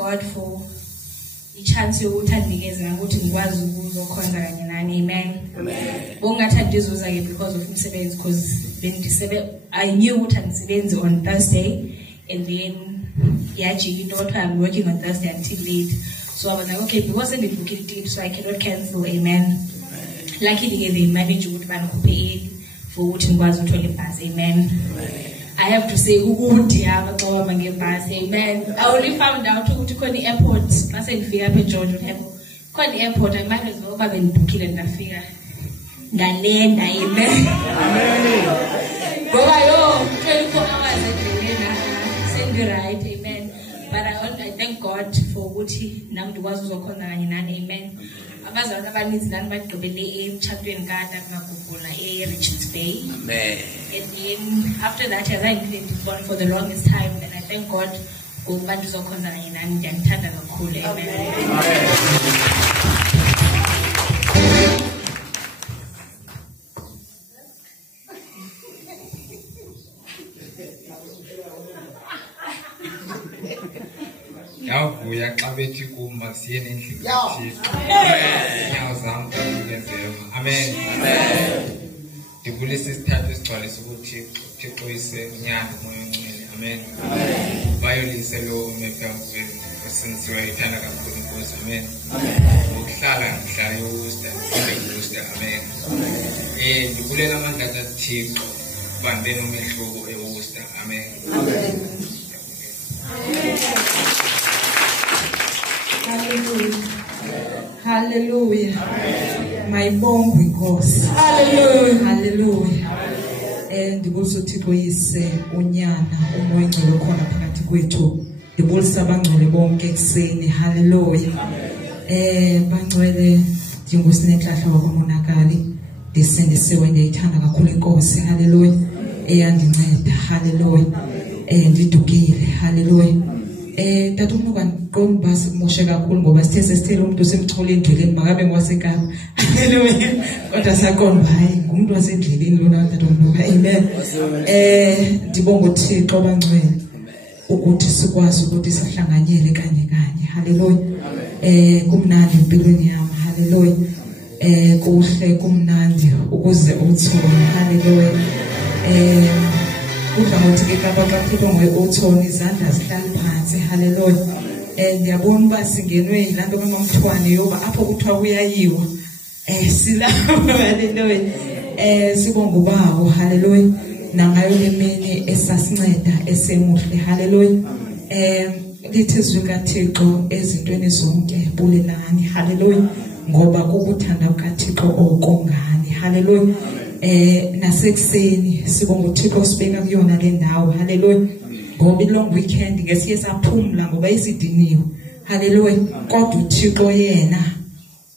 God for the chance yokuthi andikeze ukuthi ngikwazi ukuzokhonza kanye nani. Amen. Bongathanda izuza ke because of umsebenzi, because I knew ukuthi andisebenzi on Thursday, and then you know what, I'm working on Thursday until late. So I was like, okay, because I'm booking tips, so I cannot cancel. Amen. Luckily they managed to pay for what was on 20 past. Amen. I have to say, amen. I only found out to go to the airport. I said, if you have a George, go to the airport. I might as well go and book it in the fear. Amen. Go by 24 hours send you right. Amen. But I thank God for what he now was on. Amen. Abazali abaninzi lana bagqibele emtshatweni kaNakugula Richards Bay. Amen. And then after that, as I didn't born for the longest time, and I thank God ngoba ndizokhonza kanye nani, ndiyamthanda kakhulu. Amen. Yavuya xa bethi kuma siye nendlela kaThixo. Ngiyazama ukwenza. Amen. Ndibulisa isithathu esigcwalisa ukuthi uThixo uyise unyana umoya ongcwele. Amen. Bayolise lo umepha wesenziwe ithanda kakhulu Nkosi. Amen. Ukuhlala ngihlala yoWorcester, ngihlala Amen. Ndibulela amandla kaThixo bambe nomehluko eWorcester. Amen. Hallelujah. Hallelujah. My bong because. Hallelujah. Hallelujah. And also Thixo yise unyana umoya ongcwele khona phakathi kwethu. Ndibulisa abangcwele bonke ekseni. Hallelujah. Bangcwele ndingusinenhlahla wakwaMonakali. Ndisindisiwe ndiyithanda kakhulu inkosi. Hallelujah. Eyandinceda. Hallelujah. Ndidukile. Hallelujah. Tata umnuka ngiqonda basi moshe kakhulu ngoba sithe sesithela umuntu semthola endleleni makabe ngwaseKapa. Hallelujah. Kodwa saqonda hayi ngumuntu wasendleleni lona tata umnuka. Amen. Ndibonga uThixo bangcwele ukuthi sikwazi ukuthi sihlanganyele kanye. Hallelujah. Kumnandi empilweni yami. Hallelujah. Kuhle kumnandi ukuze uthole. Hallelujah. Udlangothi ke Kapa xa kuthethwa ngoThoni izandla zihlala phansi. Hallelujah. Ndiyabona uba singenwe yilanto kaMamThwane yoba apho kuthiwa kuyayiwa silapho. Hallelujah. Sibonga ubawo. Hallelujah. Nangayo le mini esasinceda esemuhle. Hallelujah. Lithi izwi kaThixo ezintweni zonke bulelani. Hallelujah. Ngoba kukuthanda kukaThixo oko ngani. Hallelujah. Nasekuseni sibonga uThixo sibeka kuyona le ndawo. Hallelujah. Ngoba ilong weekend ngesiye saphumla ngoba isidiniwe. Hallelujah. Kodwa uThixo yena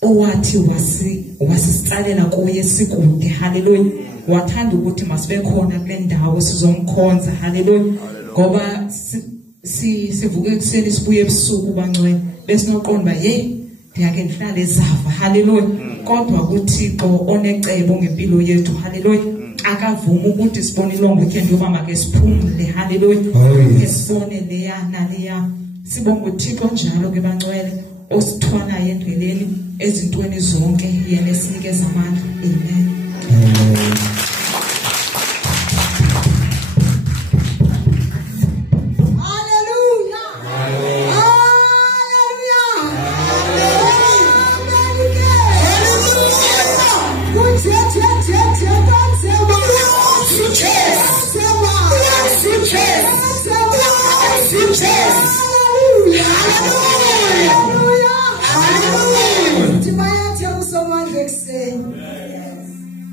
owathi wasisicalela kuye sikude. Hallelujah. Wathanda ukuthi masibe khona kule ndawo sizomkhonza. Hallelujah. Ngoba sivuke ekuseni sibuye ebusuku bangcwele besinoqonda ndiyake ndihlale ezava. Hallelujah. Kodwa uThixo onecebo ngempilo yethu. Hallelujah. Akavuma ukuthi sibone long weekend yoba make siphumule. Hallelujah. Sibone leya naleya. Sibonga uThixo njalo ke bangcwele osithwalayo endleleni ezintweni zonke yena esinikeza amandla. Amen.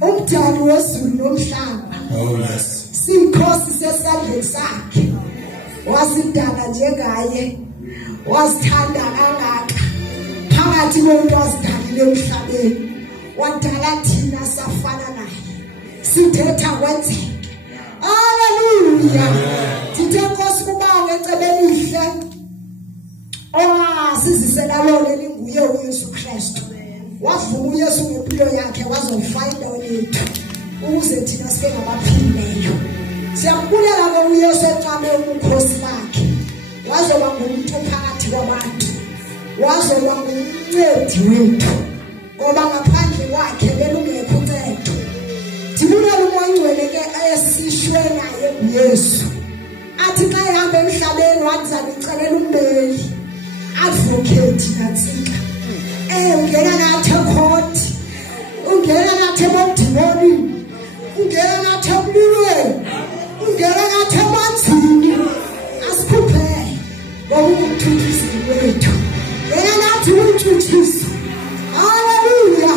Umdali wezulu nomhlaba. Oh yes. Sinkosi sesandleni sakhe. Wasidala njengaye. Wasithanda kangaka. Phakathi komuntu wasidalile emhlabeni. Wadala thina safana naye. Sithetha kwenzeke. Hallelujah. Sithe Nkosi kubanga ecebeni lihle. Sizisela lona linguye uYesu Kristu. Wavuma uYesu ngempilo yakhe wazofayida wethu ukuze thina sibe ngabaphileyo. Siyambulela ke uYesu encame ubukhosi bakhe. Wazoba ngumuntu phakathi phakathi kwabantu wazoba ngumncedi wethu ngoba ngaphandle kwakhe belungekho uncedo. Ndibulele umoya ongcwele ke esishwe naye uYesu athi xa ehamba emhlabeni wathi ndicelela umbeli advocate natsika ungena nathi ekhoti, ungena nathi ebodimoni, ungena nathi emlilweni, ungena nathi emanzini, asikhuphele ngoba ungumthuthisi wethu. Yena nathi umthuthisi. Haleluya.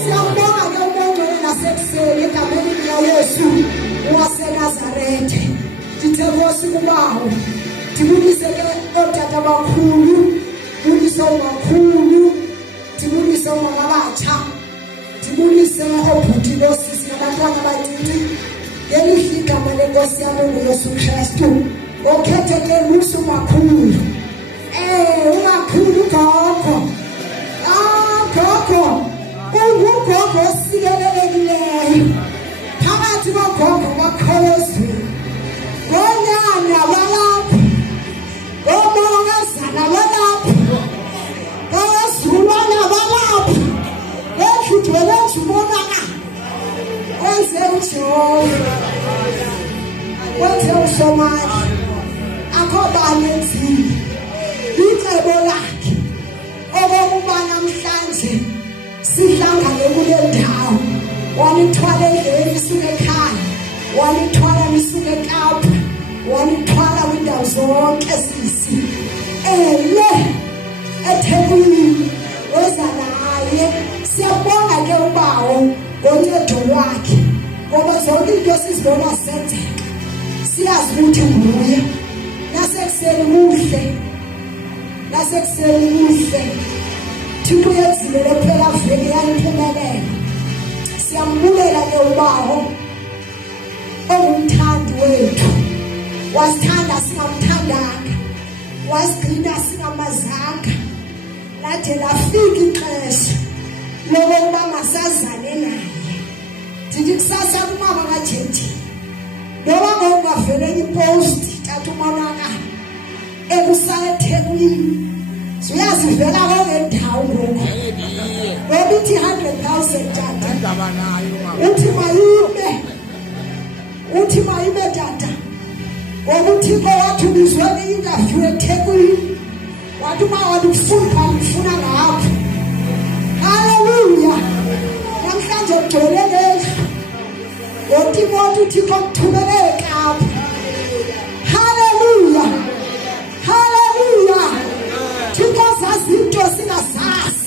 Siyambonga ke uMongcwele nasekuseni egameni likaYesu waseNazarethe. Ndithe Nkosi kubawo, ndibulise ke otata abakhulu, ndibulise umakhulu, ndibulise umama abatsha, ndibulise obhuti nosisi nabantwana abancinci ngelihle igama lenkosi yami nguYesu Kristu okhethekelisa umakhulu. Umakhulu gogo. Gogo. Ungugogo osikelelekileyo. Phakathi kogogo bakholezweni. Ngonyana walapha. Ngomongazana walapha. Ngozulwana walapha. Ngedludwele njubonaka. Wenze uJehova. Wenze uSomali. Akho enzile. Icebo lakhe. Okokuba namhlanje sihlangane kule ndawo. Walithwala endleleni isuka ekhaya. Walithwala lisuka eKapa. Walithwala kwindawo zonke sisi. Ethekwini weza naye. Siyabonga ke ubawo ngoncedo lwakhe. Ngoba zonke into sizibona senzeka. Siyazi ukuthi nguye. Nasekuseni kuhle. Nasekuseni kuhle. Thixo uyezimele phela vele yaniphumelela. Siyambulela ke ubawo ongumthandi wethu. Wasithanda singamthandanga. Wasigcina singamazanga. Lade lafika ixesha lokuba masazane naye. Ndithi kusasa kumama kaJeje. Noba ngokungavele ipost tata uMonakali ekusaya eThekwini. Siyazivela konke ndawo ngoku. Ngoba ithi 100,000 tata. Uthi mayime tata. Ngoba uThixo wathi ubizweni interview eThekwini. Wathi uma ufuna ngapha. Haleluya. Namhlanje ugcwele ngendlu. Ngoba uThixo kuthumele eKapa. Haleluya. Haleluya. Thixo zazi into singazazi.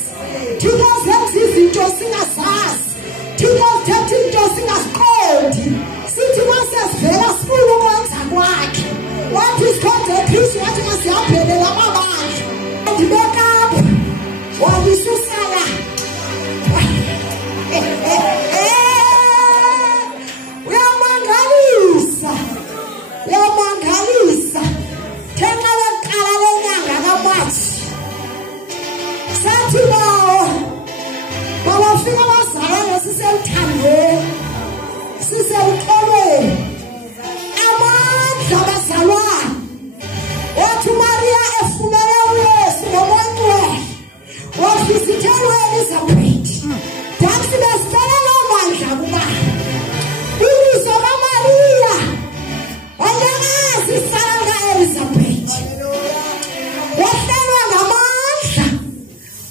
Thixo zenza izinto singazazi. Thixo thetha into singaziqondi. Sithi masesivela sifuna ukwenza kwakhe. Wathi sikhonze Kristu wathi masiyaphelela amabandla. Ndibekapha. Walisusala. Uyamangalisa. Thena lokuqala lenyanga kaMatshi. Sathi bawafika bazalwane siseluthandweni. Siseluxolweni. Amandla bazalwane. Wathi uMaria efumene uYesu ngoMongcwele. Wafisithelwe Elizabeth. Dathi besicela loo mandla kubaba. Ubizo kaMaria. Wanyakazi isanga Elizabeth. Wahlelwa ngamandla.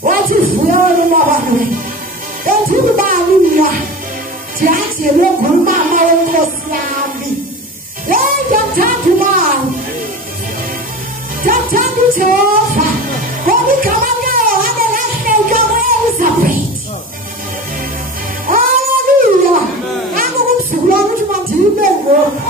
Wathi vuyani mabantwana. Ethi ubani mina. Ndiyathi ngumama wenkosi yami. Ndiyathanda umama. Ndiyathanda uJehova. Ngoba igama layo hade lahlelwa kwe-Elizabeth. Haleluya. Nangu kumzukulwane ukuthi mandime ngoku.